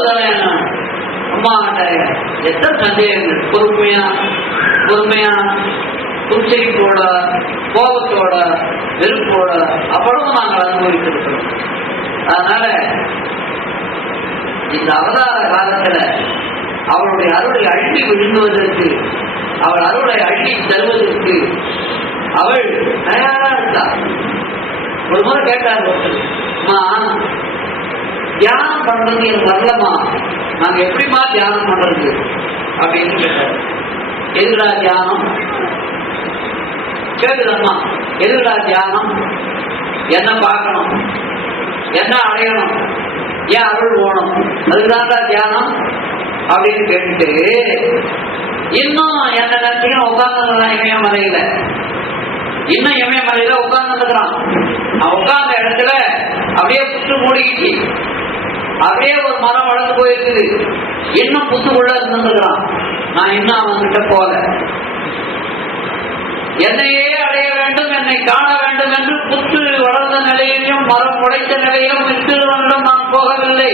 தடவை அம்மா கிட்ட எத்தனை சந்தேகங்கள், பொறுமையா உச்சரிப்போட, கோபத்தோட, வெறுப்போட அவ்வளவு நாங்கள் அனுபவித்திருக்கிறோம். அதனால இந்த அவதார காலத்துல அவளுடைய அருளை அள்ளி விழுங்குவதற்கு, அவள் அருளை அள்ளி தருவதற்கு அவள் தயாரா இருந்தாள். ஒரு முறை கேட்டார், தியானம் பண்றது எனக்கு வரலமா, நாங்க எப்படிமா தியானம் பண்றது அப்படின்னு கேட்டார். எதுடா தியானம் கேக்குதம்மா, எதுடா தியானம், என்ன பார்க்கணும், என்ன அடையணும், ஏன் அருள் போகணும், அதுக்குதான்டா தியானம் அப்படின்னு கேட்டுட்டு இன்னும் என்ன நினைச்சீங்கன்னா உட்கார்ந்து இமயமலையில, இன்னும் இமயமலையில உட்கார்ந்துக்கிறான். அவன் உட்கார்ந்த இடத்துல அப்படியே புத்து மூடிக்கிச்சு, அப்படியே ஒரு மரம் வளர்ந்து போயிருக்குது, இன்னும் புத்துக்குள்ள இருந்துக்கிறான். நான் இன்னும் அவன்கிட்ட போல, என்னையே அடைய வேண்டும், என்னை காண வேண்டும் என்று புத்து வளர்ந்த நிலையிலும் மரம் உடைத்த நிலையிலும் விட்டுவனும் நான் போகவில்லை.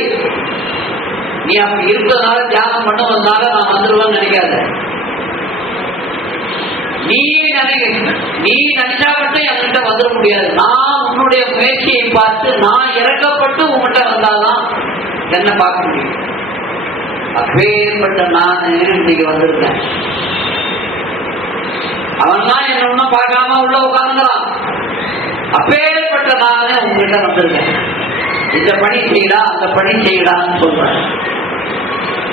நீ அப்படி இருக்கிறதுனால தியானம் பண்ணுவதனால நான் வந்துடுவேன்னு நினைக்காத. நீ நினைச்சா மட்டும் என்கிட்ட வந்துட முடியாது. நான் உன்னுடைய முயற்சியை பார்த்து நான் இறக்கப்பட்டு உங்ககிட்ட வந்தாதான் என்ன பார்க்க முடியும். அப்பேற்பட்ட நான் இன்னைக்கு வந்திருக்கேன். அவன்லாம் என்ன ஒன்னும் பார்க்காம உள்ள உட்கார்ந்துறான். அப்பேற்பட்ட நானே உங்ககிட்ட வந்திருக்கேன். இந்த பணி செய்யடா, அந்த பணி செய்யடான்னு சொல்றேன்.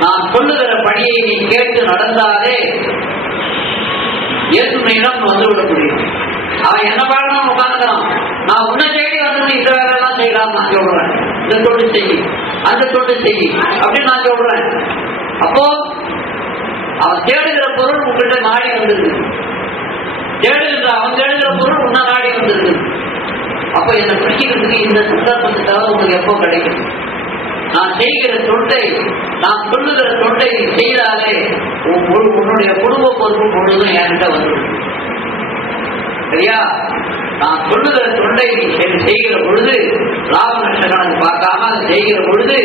நான் சொல்லுகிற பணியை நீ கேட்டு நடந்தாலே ஏற்றுமையிடம் வந்துவிட முடியும். அவன் என்ன பார்க்கணும் உட்காந்துக்கிறான். நான் உன்னை தேடி வந்து இந்த வேலை எல்லாம் செய்யலாம் நான் சொல்றேன். இந்த தொண்டு செய்யி, அந்த தொண்டு செய்யி அப்படின்னு நான் சொல்றேன். அப்போ அவன் தேடுகிற பொருள் உங்ககிட்ட நாடி வந்திருக்கு. அவன் தேடுகிற பொருள் உன்ன நாடி வந்திருக்கு. அப்ப என்னை பிடிக்கிறதுக்கு இந்த சந்தர்ப்பத்துக்காக உங்களுக்கு எப்போ கிடைக்கும்? நான் செய்கிற தொண்டை, நான் சொல்லுகிற தொண்டை செய்தாலே உன்னுடைய குடும்ப பொறுப்பு பொழுதும் என்கிட்ட வந்துடும். சரியா? நான் சொல்லுகிற தொண்டை நீ செய்கிற பொழுது லாப நஷ்ட கணக்கு பார்க்காம அதை செய்கிற பொழுது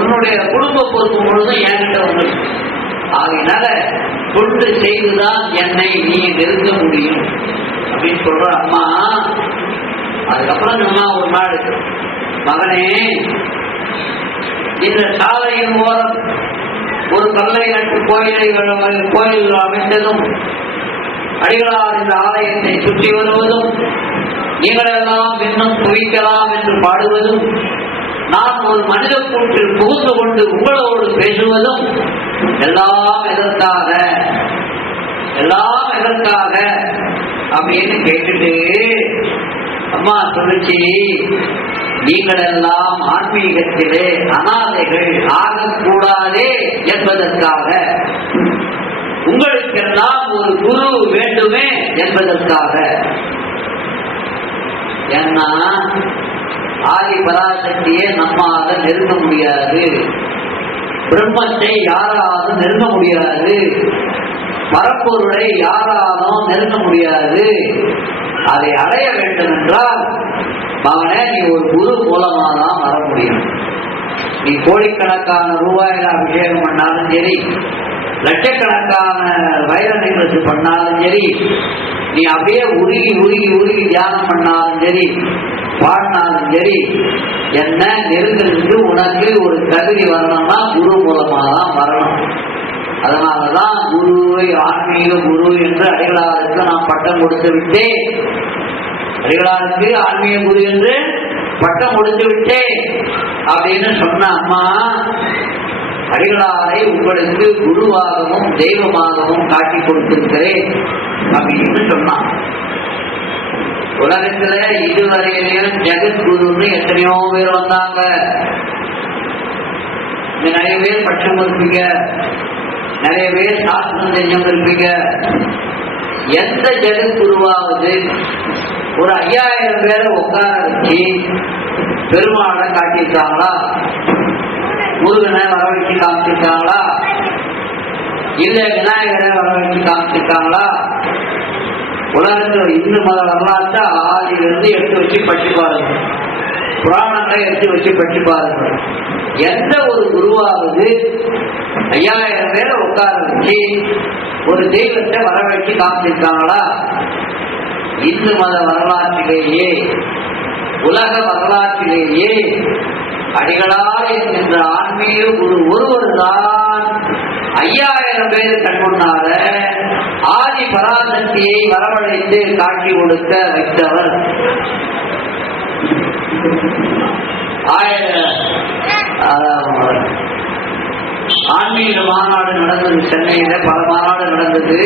உன்னுடைய குடும்ப பொறுப்பு பொழுதும் என்கிட்ட வந்துடும். ஆகையினால தொண்டு செய்துதான் என்னை நீங்க நெருங்க முடியும் அப்படின்னு சொல்ற அம்மா. அதுக்கப்புறம் சொன்னா ஒரு நாள், மகனே, இந்த சாலையின் ஓரம் ஒரு கல்லை நட்டு கோயில் அமைத்ததும், அடிகளார் இந்த ஆலயத்தை சுற்றி வருவதும், நீங்களெல்லாம் இன்னும் குவிக்கலாம் என்று பாடுவதும், நான் ஒரு மனித கூட்டில் புகுந்து கொண்டு உங்களோடு பேசுவதும் எல்லாம் எதற்காக அப்படின்னு கேட்டுட்டு அம்மா சொல்லிச்சு, நீங்கள் எல்லாம் ஆன்மீகத்திலே அனாதைகள் ஆகக்கூடாதே என்பதற்காக, உங்களுக்கெல்லாம் ஒரு குரு வேண்டுமே என்பதற்காக. ஏன்னா ஆதி பராசக்தியை நம்மால நெருங்க முடியாது, பிரம்மத்தை யாராலும் நெருங்க முடியாது, பரப்பொருளை யாராலும் நெருங்க முடியாது. அதை அடைய வேண்டும் என்றால் மகனே நீ ஒரு குரு மூலமா தான் வர முடியும். நீ கோடிக்கணக்கான ரூபாயில அபிஷேகம் பண்ணாலும் சரி, லட்சக்கணக்கான வைர நிகழ்ச்சி பண்ணாலும் சரி, நீ அப்படியே உருகி தியானம் பண்ணாலும் சரி, பாடினாலும் சரி, என்ன நெருங்கிறதுக்கு உனக்கு ஒரு தகுதி வரணும்னா குரு மூலமா தான் வரணும். அதனாலதான் குருவை ஆன்மீக குரு என்று அடிகளாருக்கு நான் பட்டம் கொடுத்து விட்டேன். அடிகளாருக்கு ஆன்மீக குரு என்று பட்டம் கொடுத்து விட்டேன் அப்படின்னு சொன்ன அம்மா, அடிகளாரை உங்களுக்கு குருவாகவும் தெய்வமாகவும் காட்டி கொடுத்திருக்கிறேன் அப்படின்னு சொன்னான். உலகத்துல இதுவரையிலும் ஜெகத்குருன்னு எத்தனையோ பேர் வந்தாங்க. நிறைய பேர் பட்சம் இருப்பீங்க, நிறைய பேர் சாஸ்திரம் செஞ்சவங்க இருப்பீங்க. எந்த ஜெகத்குருவாவது ஒரு 5000 பேரை உட்கார வச்சு பெருமாளை காட்டியிருக்காங்களா? முருகனை வர வச்சு காமிச்சிருக்காங்களா? இல்ல விநாயகரை வர வச்சு காமிச்சிருக்காங்களா? உலகத்துல இந்து மத வரலாற்றை ஆதியிலிருந்து எடுத்து வச்சு படிச்சு பாருங்க. புராணங்களை எடுத்து வச்சு பற்றி பாருங்கள். எந்த ஒரு குருவாவது 5000 பேரை உட்கார வச்சு ஒரு தெய்வத்தை வரவழைச்சு காமிச்சிருக்காங்களா? இந்து மத வரலாற்றிலேயே உலக வரலாற்றிலேயே அடிகளார் என்கின்ற ஆன்மீக குரு ஒருவர் தான் 5000 பேர் கண்முன்னார ஆதி பராசக்தியை வரவழைத்து காட்சி கொடுக்க வைத்தவர். ஆன்மீக மாநாடு நடந்தது, சென்னையில பல மாநாடு நடந்தது.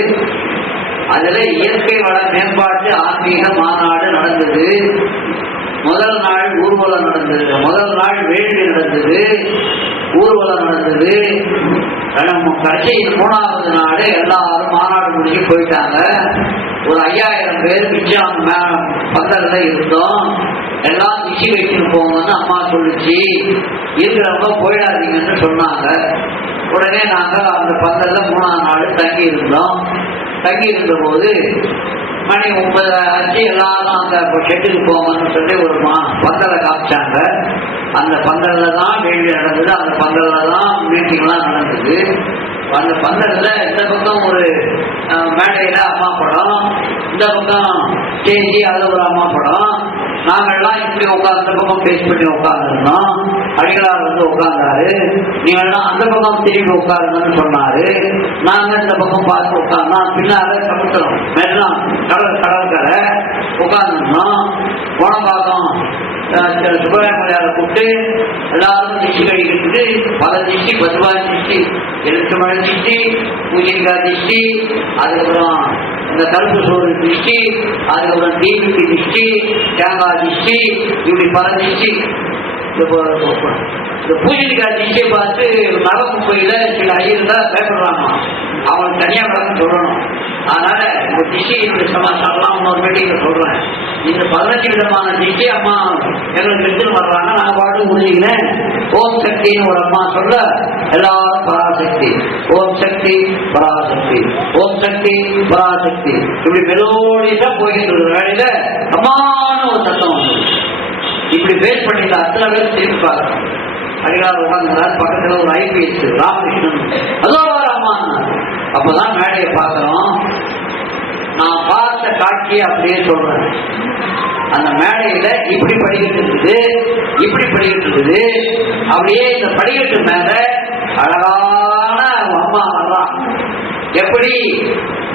அதுல இயற்கை வள மேம்பாட்டு ஆன்மீக மாநாடு நடந்தது. முதல் நாள் ஊர்வலம் நடந்தது, முதல் நாள் வேள்வி நடந்தது, ஊர்வலம் நடந்தது. கடைசியில் 3வது நாள் எல்லாரும் மாநாடு முடிஞ்சு போயிட்டாங்க. ஒரு 5000 பேர் மிச்சம் பந்தல்ல இருந்தோம். எல்லாம் திசி வச்சுன்னு போங்கன்னு அம்மா சொல்லிச்சு. இருக்கிறவங்க போயிடாதீங்கன்னு சொன்னாங்க. உடனே நாங்க அந்த பந்தல்ல 3ஆம் நாள் தங்கி இருந்தோம். தங்கி இருந்த போது மணி 9 ஆச்சு. எல்லாரும் அந்த ஷெட்டுக்கு போங்கன்னு சொல்லி ஒரு பந்தலை காமிச்சாங்க. அந்த பந்தல்ல தான் வேள்வி நடந்தது, அந்த பந்தல்ல தான் மீட்டிங்லாம் நடந்தது. அந்த பந்தல்ல இந்த பக்கம் ஒரு மேடையில அம்மா படம், இந்த பக்கம் ஸ்டேஜி அதுல ஒரு அம்மா படம். நாங்கள்லாம் இப்படி உட்காந்து அந்த பக்கம் பேஸ் பண்ணி உட்காந்துருந்தோம். அடிகளார் வந்து உட்கார்ந்தாரு. நீங்கள்லாம் அந்த பக்கம் திரும்பி உட்காருங்கன்னு சொன்னாரு. நாங்க இந்த பக்கம் பார்த்து உட்கார்ந்தோம். பின்னால சமுத்திரம் மெல்லாம் கடற்கரை உட்காந்துருந்தோம். போனபாக்கம் சுப்பராமலையாரை கூப்பிட்டு எல்லாரும் திஷ்டி கழிக்கிட்டு பல திஷ்டி, 10 ரூபாய் திஷ்டி, 8 மணி திஷ்டி, பூஜைக்காய் திஷ்டி, அதுக்கப்புறம் இந்த கருப்பு சோறு திஷ்டி, அதுக்கப்புறம் தீபிக்கு திஷ்டி, தேங்காய் திஷ்டி, இப்படி பல திஷ்டி. இந்த பூஜைக்காய் திஷ்டியை பார்த்து நவமுப்பையில சில ஐயர் தான் பயப்படுறாங்க. அவங்களுக்கு தனியா விளக்கம் சொல்லணும். அதனால இந்த திஷ்டி இந்த சமாச்சாரம்லாம் இன்னொரு மீட்டிங்ல சொல்றேன். இந்த 15 விதமான திஷ்டி அம்மா எங்களுக்கு எடுத்துன்னு வர்றாங்க. நான் பாட்டு முடிஞ்சுக்கிறேன். ஓம் சக்தின்னு ஒரு அம்மா சொல்ல எல்லாரும் பராசக்தி, ஓம் சக்தி பராசக்தி, ஓம் சக்தி பராசக்தி, இப்படி மெலோடியா போயிட்டு இருக்கிற வேலையில அம்மான ஒரு சத்தம் வந்து இப்படி பேஸ் பண்ணிட்டு அத்தனை பேர் திரும்பி பார்க்கணும். அடிகார உட்காந்துறாரு. பக்கத்துல ஒரு ஐபிஎஸ் ராமகிருஷ்ணன் அதோ அம்மா. அப்பதான் மேடையை பார்க்கிறோம். நான் பார்த்த காட்சியை அப்படியே சொல்றேன். அந்த மேடையில இப்படி படிக்கட்டு இருக்குது, இப்படி படிக்கட்டு இருக்குது. அப்படியே இந்த படிக்கட்டு மேல அழகான அம்மா வர்றான். எப்படி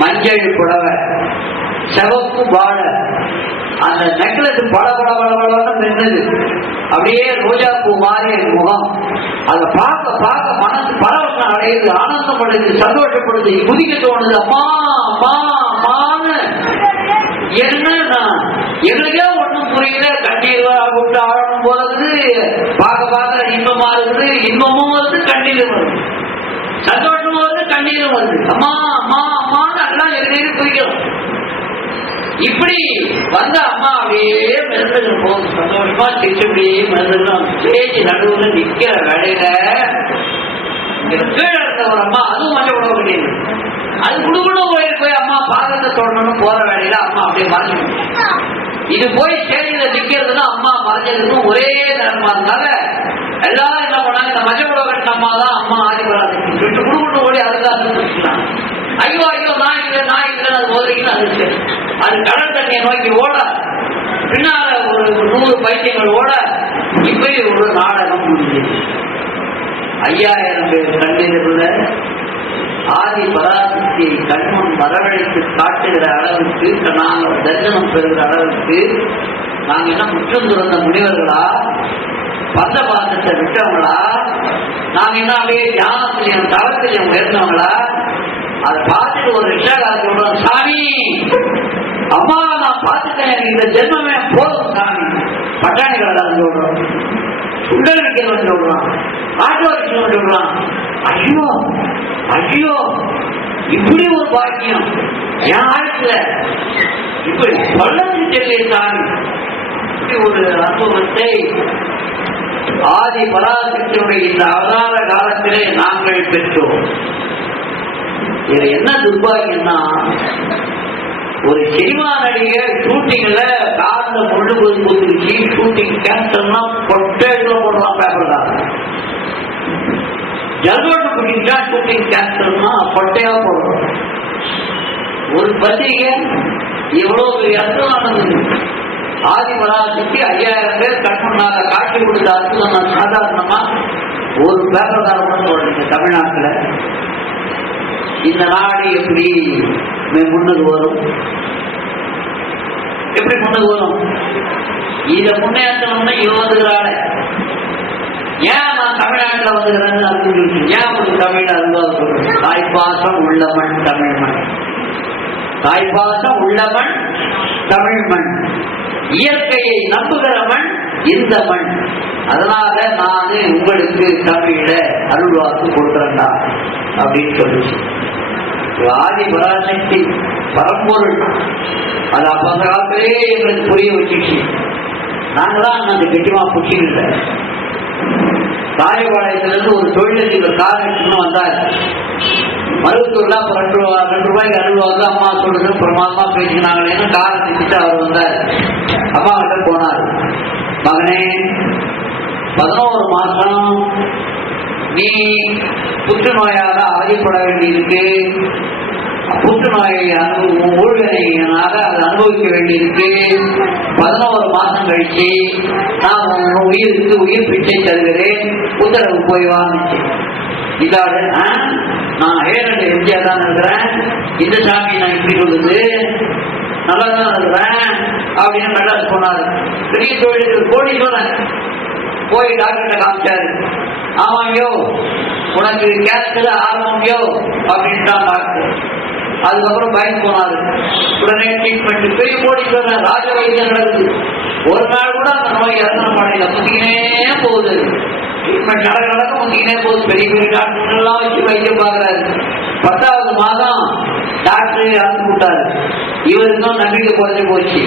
மஞ்சள் புடவை, சிவப்பு பாட, அந்த நெக்லஸ் பட பட பட படன்னு நின்றது. அப்படியே ரோஜா பூ மாதிரி முகம். அதை பார்க்க பார்க்க மனசு பரவசம் அடையுது, ஆனந்தப்படுது, சந்தோஷப்படுது, குதிக்க தோணுது. அம்மா அம்மா அம்மான்னு என்னன்னா எங்களுக்கே ஒண்ணும் புரியல. கண்ணீர் விட்டு ஆழணும் போறது, பார்க்க பார்க்க இன்பமா இருக்குது. இன்பமும் வருது, கண்ணீரும் வருது, சந்தோஷமும் வருது, கண்ணீரும் வருது. அம்மா அம்மா அம்மான்னு எல்லாம் எங்கேயும் குறிக்கிறோம். இப்படி வந்த அம்மா அப்படியே மெருந்துட்டு போகுது. சந்தோஷமா சிரிச்சுபடியே மெருந்துட்டோம். ஸ்டேஜ் நடுவில் நிக்கிற வேலையில கீழே இருந்த ஒரு அம்மா, அதுவும் மஞ்சள் உணவு கிடையாது, அது குடுக்கணும் போய் அம்மா பாதத்தை தொடரணும் போற வேலையில அம்மா அப்படியே மறைஞ்சிடும். இது போய் ஸ்டேஜில நிக்கிறதுன்னா அம்மா மறைஞ்சதுக்கும் ஒரே நேரமா இருந்தால எல்லாரும் என்ன பண்ணாங்க, இந்த மஞ்சள் உணவு கட்டின அம்மா தான் அம்மா ஆதிபராது விட்டு குடுக்கணும் ஓடி அதுதான். ஐயோ ஐயோ நான் இல்லை அது ஓதுறீங்கன்னு அது அது கடல் தண்ணியை நோக்கி ஓட, பின்னால ஒரு 100 பைத்தியங்கள் ஓட, இப்படி ஒரு நாடகம் முடிஞ்சது. 5000 பேர் கண்டிருந்த ஆதி பராசக்தியை கண்மன் வரவழைத்து காட்டுகிற அளவுக்கு, நாங்கள் தரிசனம் பெறுகிற அளவுக்கு நாங்கள் என்ன முற்றம் துறந்த முனிவர்களா, பந்த பாசத்தை விட்டவங்களா, நாங்க என்ன அப்படியே ஞானத்திலையும் தளத்திலையும் உயர்ந்தவங்களா? அதை பார்த்துட்டு ஒரு ரிஷாகாரர் சொல்றோம், சாமி அம்மா நான் பார்த்துட்டேன், இந்த ஜென்மமே போதும் சாமி. பட்டாணி கடை சொல்றோம், சுண்டல் விற்கிறவன் சொல்றான், ஆட்டோ விற்கிறவன் சொல்றான். ஐயோ ஐயோ இப்படி ஒரு பாக்கியம் என் ஆயுத்துல இப்படி சொல்லது தெரியல சாமி. இப்படி ஒரு அனுபவத்தை ஆதி பராசக்தியுடைய இந்த அவதார காலத்திலே நாங்கள் பெற்றோம். இதுல என்ன துர்பாகியம்னா, ஒரு சினிமா நடிகர் ஷூட்டிங்ல கார்ல முள்ளு குத்துருச்சு, ஷூட்டிங் கேன்சல்னா பொட்டேட்டோ போடலாம் பேப்பர் தான். ஜல்கோட்டு பிடிச்சா ஷூட்டிங் கேன்சல்னா பொட்டையா போடுறோம். ஒரு பத்திரிகை இவ்வளவு அர்த்தம் நடந்தது. ஆதிபராசக்தி 5000 பேர் கண்முன்னாக காட்சி கொடுத்த அர்த்தம் சாதாரணமா ஒரு பேப்பர்காரன் சொல்றீங்க. தமிழ்நாட்டுல இந்த நாடு எப்படி முன்னுக்கு வரும்? எப்படி முன்னுக்கு வரும்? இத முன்னேற்றம்னு இவன் வந்துக்கிறாள். ஏன் நான் தமிழ்நாட்டில் வந்துக்கிறேன்னு அறிஞ்சு ஏன் உங்களுக்கு தமிழ் அறிவாக சொல்றேன்? தாய்ப்பாசம் உள்ளமண் தமிழ்மண், தாய்ப்பாசம் உள்ளமண் தமிழ்மண், இயற்கையை நம்புகிற மண் இந்த மண். அதனால நான் உங்களுக்கு தமிழ அருள்வாக்கு கொடுக்கிறேன்டா அப்படின்னு சொல்லிச்சு. ஆதி பராசக்தி பரம்பொருள் அது அப்ப அந்த காலத்திலே எங்களுக்கு புரிய வச்சிச்சு. நாங்கதான் அந்த கெட்டிமா புக்கில காயபாளையத்திலிருந்து ஒரு தொழிலதிபர் கார் எடுத்துன்னு வந்தார். மருவத்தூர்ல அப்ப 2 ரூபாய்க்கு அருள்வாக்கு அம்மா சொல்றது பிரமாதமா பேசினாங்களேன்னு காரை திட்டு அவர் வந்தார். அம்மா கிட்ட போனார். மகனே 11 மாசம் நீ புற்றுநோயால அவதிப்பட வேண்டியிருக்கு, புற்றுநோயை ஊழ்வினையினால அதை அனுபவிக்க வேண்டியிருக்கு. 11 மாசம் கழிச்சு நான் உயிருக்கு உயிர் பிச்சை தருகிறேன், உத்தரவு போய் வாங்கிச்சு. இதாடு நான் ஏழு எம்ஜியா தான் இருக்கிறேன், இந்த சாமி நான் இப்படி சொல்லுது நல்லா தான் இருக்கிறேன் அப்படின்னு மெட்ராஸ் போனாரு. பெரிய தொழில் கோடீஸ்வரன் போய் டாக்டர்கிட்ட காமிச்சாரு. ஆமாங்கயோ உனக்கு கேன்சர் ஆரம்பம்யோ அப்படின்ட்டான் டாக்டர். அதுக்கப்புறம் பயந்து போனாரு. உடனே ட்ரீட்மெண்ட் பெரிய கோடீஸ்வரன் ராஜ வைத்தியம் நடக்குது. ஒரு நாள் கூட அந்த நோய் இறந்தன பண்ணல, முந்திக்கினே போகுது. ட்ரீட்மெண்ட் நடக்க முந்திக்கினே போகுது. பெரிய பெரிய டாக்டர் எல்லாம் வச்சு வைத்தியம் பார்க்கறாரு. 10வது மாதம் டாக்டர் இறந்து விட்டாரு. இவருக்கும் நம்பிக்கை குறைஞ்சு போச்சு.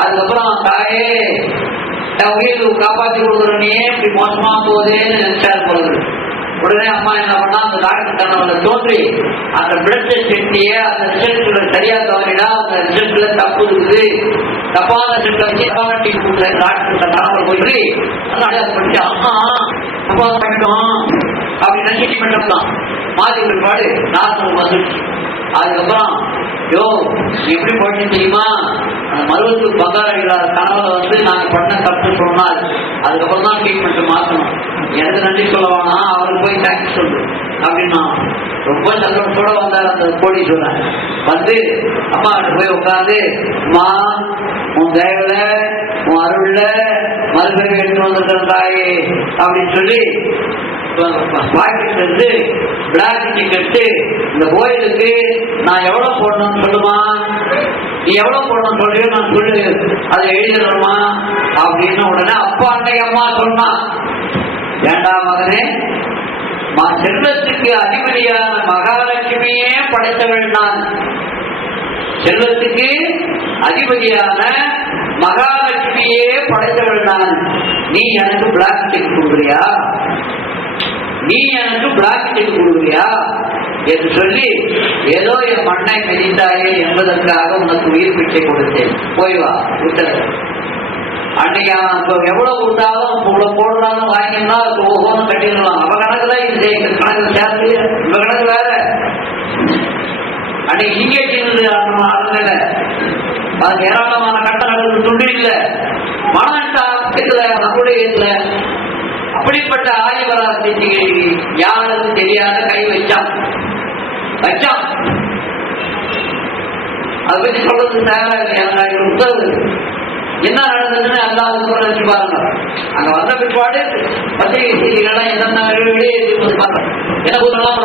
அதுக்கப்புறம் தாயே உயிர் காப்பாற்றி கொடுக்குறோன்னே இப்படி மோசமா போகுதேன்னு நினைச்சாரு போறது. உடனே அம்மா என்ன பண்ணா அந்த டாக்டர் கனவுல தோன்றி அந்த பிளட் டெஸ்ட் எடுத்தியே அந்த ரிசல்ட்ல சரியா தவறினா அந்த ரிசல்ட்ல தப்பு இருக்குது, தப்பான ரிசல்ட் வச்சு டாக்டர் கனவுல போய் படிச்சு அம்மா அப்பா பண்ணிட்டோம் அப்படின்னு நினைச்சு பண்ணிட்டோம். மாதிரி பிற்பாடு டாக்டர் வந்துடுச்சு. அதுக்கப்புறம் யோ எப்படி போயிட்டு தெரியுமா, அந்த மருவத்துக்கு பங்காளிகளார் கனவுல வந்து நாங்க பண்ண தப்பு சொன்னால் அதுக்கப்புறம் தான் ட்ரீட்மெண்ட் மாற்றணும். எனக்கு நன்றி சொல்லவானா, அவருக்கு போய் தேங்க்ஸ் சொல்லு அப்படின்னா ரொம்ப சந்தோஷத்தோட வந்தார் அந்த கோடீஸ்வரன். வந்து அம்மா கிட்ட போய் உட்காந்து அம்மா உன் தயவுல உன் அருள்ல மறுபடியும் எடுத்து வந்திருக்கிற தாயே அப்படின்னு சொல்லி பாக்கெட் எடுத்து பிளாக் டிக்கெட்டு இந்த கோயிலுக்கு நான் எவ்வளவு போடணும்னு சொல்லுமா, நீ எவ்வளவு போடணும்னு சொல்றியோ நான் சொல்லு அதை எழுதிடணுமா அப்படின்னு. உடனே அப்பா அன்னை அம்மா சொன்னா, ஏண்டா மகனே செல்வத்துக்கு அதிபதியான மகாலட்சுமியே படைத்தவள் நான், செல்வத்துக்கு அதிபதியான மகாலட்சுமியே படைத்தவள் நான், நீ எனக்கு பிளாக் டிக்கெட் கொடுக்குறியா, நீ எனக்கு பிளாக் டிக்கெட் கொடுக்குறியா என்று சொல்லி ஏதோ என் மண்ணை மிதித்தாயே என்பதற்காக உனக்கு உயிர் பிச்சை கொடுத்தேன், போய் வா உத்தரவு. அன்னைக்கு எவ்வளவு கொடுத்தாலும் இவ்வளவு போடுறாலும் வாங்கினா ஓஹோன்னு கட்டிடலாம். அவ கணக்குல இது கணக்கு சேர்த்து இவ கணக்கு வேற. அன்னைக்கு இங்கே சென்று அரண்மனை அதுக்கு ஏராளமான கட்டணங்களுக்கு துண்டு இல்லை, மனசால நம்முடைய இல்லை. அப்படிப்பட்ட ஆதிபராசக்தி யாருக்கு தெரியாத கை வச்சான். அதை பற்றி சொல்றது தயாரா உத்தரவு என்ன நடந்ததுன்னு எல்லாருக்கும் நினைச்சு பாருங்க. அங்க வந்த பிற்பாடு பத்திரிகை செய்திகள்லாம் என்னென்ன என்ன கூட்டம்லாம்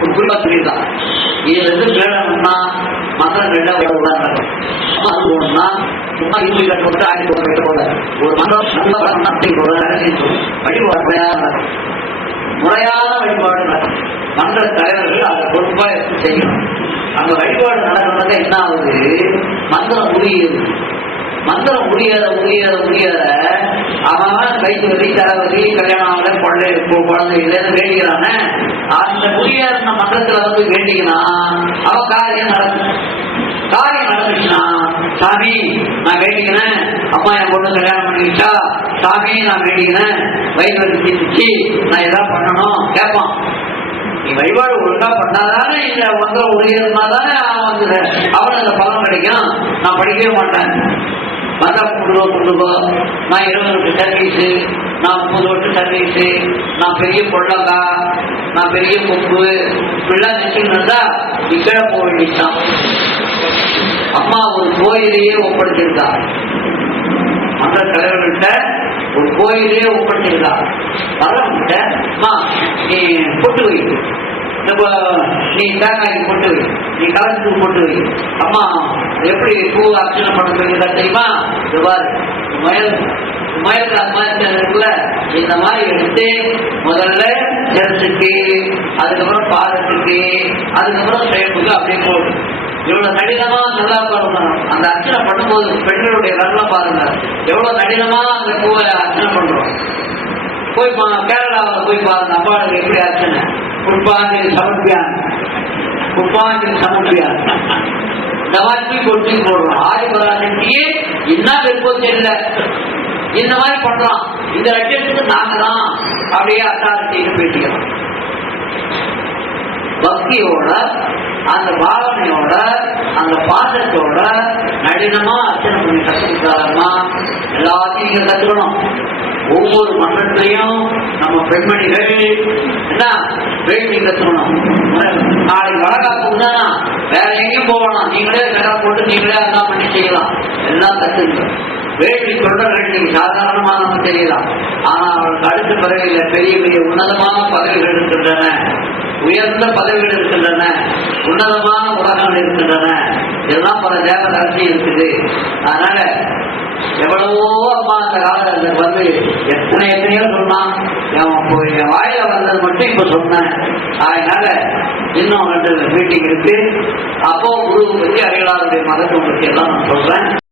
குறிப்பா சொல்லியிருக்கான். இதுல இருந்து வேணும்னா மந்திரம் 2 உதாரணம் போகணும்னா சும்மா இந்து போட்டு ஆயிரத்தி போல ஒரு மந்திரம் முறையான வழிபாடு மந்திர தலைவர்கள் அதை பொறுப்பா செய்யணும். அங்க வழிபாடு நடக்கிறத என்ன ஆகுது, மந்திரம் முடியுது. மந்திரம் முடியாத முடியாத முடியாத அவன் வயிற்று வலி, தலைவலி, கல்யாணம் ஆகல, குழந்தை இல்லைன்னு வேண்டிக்கிறானே, அந்த குடியேறின மன்றத்துல வந்து வேண்டிக்கினா அவன் காரியம் நடக்கும். காரியம் நடந்துச்சுன்னா, சாமி நான் வேண்டிக்கிறேன், அம்மா என் பொண்ணு கல்யாணம் பண்ணிக்கிட்டா, சாமி நான் வேண்டிக்கிறேன், வயிற்று வலி தீர்ந்துச்சு, நான் எதாவது பண்ணணும் கேட்பான். நீ வழிபாடு ஒழுங்கா பண்ணாதானே இந்த மந்திரம் உரியதுனாதானே அவனுக்கு அந்த பலன் கிடைக்கும். நான் படிக்கவே மாட்டேன், மந்திரம் கொண்டுக்கோ, நான் 20 வருஷம் சர்வீஸு, நான் 30 வருஷம் சர்வீஸு, நான் பெரிய பொள்ளக்கா, நான் பெரிய கொம்பு, இப்படிலாம் நினைச்சுன்னா நீ கீழே போக வேண்டியதான். அம்மா ஒரு கோயிலையே ஒப்படைச்சிருக்கா, மந்திர தலைவர்கள்ட்ட ஒரு கோயிலே ஒப்படைச்சிருக்கா. வரவங்கிட்ட அம்மா நீ பொட்டு வை, நீ தேங்காய்க்கு பொட்டு வை, நீ கலந்துக்கு பொட்டு வை, அம்மா எப்படி பூ அர்ச்சனை பண்ண தெரியுமா, இருக்குல்ல இந்த மாதிரி எடுத்து முதல்ல சர்ச்சுக்கு, அதுக்கப்புறம் பாதத்துக்கு, அதுக்கப்புறம் சேப்புக்கு அப்படியே போடு. இவ்வளவு நடினமா நல்லா பண்ணணும். அந்த அர்ச்சனை பண்ணும்போது பெண்களுடைய வரலாம் பாருங்க, எவ்வளவு நடினமா அந்த பூவை அர்ச்சனை பண்றோம். போய் கேரளாவில் போய் பாருங்க, அம்பாளுக்கு எப்படி அர்ச்சனை, புஷ்பாஞ்சலி சமர்ப்பியான், புஷ்பாஞ்சலி சமர்ப்பியான், இந்த மாதிரி கொட்டி போடுறோம். ஆதிபராசக்தியே என்ன விருப்பம் தெரியல, இந்த மாதிரி பண்றோம். இந்த லட்சத்துக்கு நாங்க தான் அப்படியே அத்தாரத்தையும் பேசிக்கிறோம். பக்தியோட, அந்த பாவனையோட, அந்த பாசத்தோட நளினமா அர்ச்சனை பண்ணி கற்றுக்கிட்டாருமா எல்லாத்தையும் நீங்க கத்துக்கணும். ஒவ்வொரு மன்றத்திலையும் நம்ம பெண்மணிகள் என்ன வேட்டி கத்துக்கணும். நாளைக்கு வழக்காப்புக்கு தானா, வேற எங்கேயும் போகணும், நீங்களே கடை போட்டு நீங்களே எல்லாம் பண்ணி செய்யலாம். எல்லாம் கத்துங்க. வேட்டி சொல்றவர்கள் நீங்க சாதாரணமா நமக்கு தெரியலாம், ஆனா அவர்களுக்கு அடுத்த பதவியில பெரிய பெரிய உன்னதமான பதவிகள் இருக்கின்றன, உயர்ந்த பதவிகள் இருக்கின்றன, உன்னதமான உலகங்கள் இருக்கின்றன. இதெல்லாம் பல தேவ ரகசியம் இருக்குது. அதனால எவ்வளவோ அம்மா அந்த காலத்தில் வந்து எத்தனையோ சொன்னான், என் வாயில வந்தது மட்டும் இப்ப சொன்னேன். அதனால இன்னும் 2 மீட்டிங் இருக்கு. அப்போ குருவை பற்றி அடிகளாருடைய மகத்துவம் பற்றி எல்லாம் நான் சொல்றேன்.